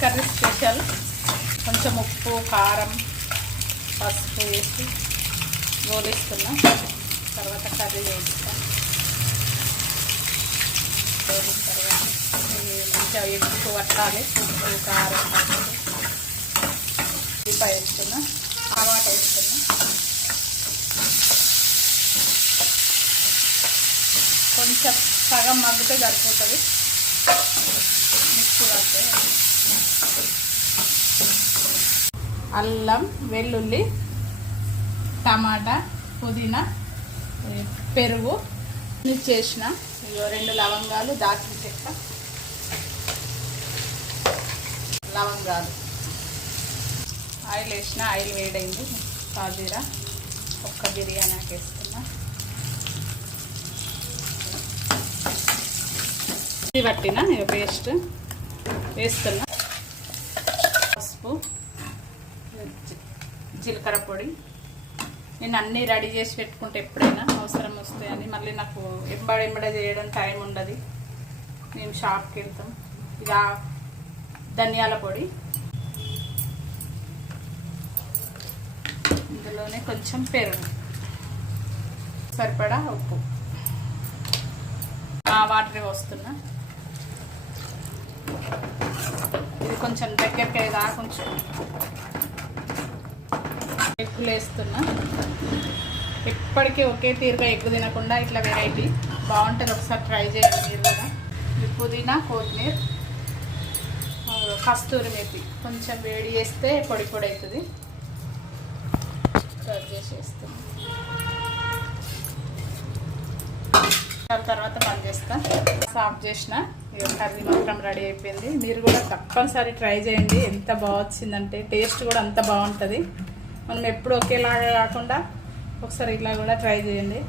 Curry special. కొంచెం ఉప్పు, కారం, పసుపు వేసి గోలిస్తున్నా. తర్వాత కర్రీ వేస్తాను. గోలిన తర్వాత మంచిగా ఎక్కువ పట్టాలి. ఉప్పు, కారం, పసుపు ఉల్లిపాయ వేస్తున్నా. టమాటా వేస్తున్నా. కొంచెం సగం మగ్గితే సరిపోతుంది. మిక్సీ పడితే అల్లం, వెల్లుల్లి, టమాటా, పుదీనా, పెరుగు చేసిన 2 లవంగాలు, దాల్చిన చెక్క, లవంగాలు, ఆయిల్ వేసిన. ఆయిల్ వేడైంది. సాజీరా ఒక్క బిర్యానీకి వేస్తున్నా. పట్టిన పేస్ట్ వేస్తున్నా. పసుపు, జీలకర్ర పొడి. నేను అన్నీ రెడీ చేసి పెట్టుకుంటే ఎప్పుడైనా అవసరం వస్తాయి అని. మళ్ళీ నాకు ఎంబడే చేయడం టైం ఉండదు. మేము షాప్కి వెళ్తాం. ఇది ధనియాల పొడి. ఇందులోనే కొంచెం పెరుగు, సరిపడా ఉప్పు, వాటర్ వస్తున్నా. ఇది కొంచెం దగ్గరికి అయ్యేదా. కొంచెం ఎగ్గులు వేస్తున్నా. ఎప్పటికీ ఒకే తీరుగా ఎగ్గు తినకుండా ఇట్లా వెరైటీ బాగుంటుంది. ఒకసారి ట్రై చేయండి మీరు కూడా. పుదీనా, కొత్తిమీర, కస్తూరి మేతి కొంచెం వేడి చేస్తే పొడి పొడి అవుతుంది. సర్వ్ చేసేస్తాం. తర్వాత బంద్ చేస్తా. సాఫ్ చేసిన. కర్రీ మాత్రం రెడీ అయిపోయింది. మీరు కూడా తప్పనిసరి ట్రై చేయండి. ఎంత బాగా వచ్చిందంటే టేస్ట్ కూడా అంత బాగుంటుంది. మనం ఎప్పుడు ఒకేలాగా కాకుండా ఒకసారి ఇలా కూడా ట్రై చేయండి.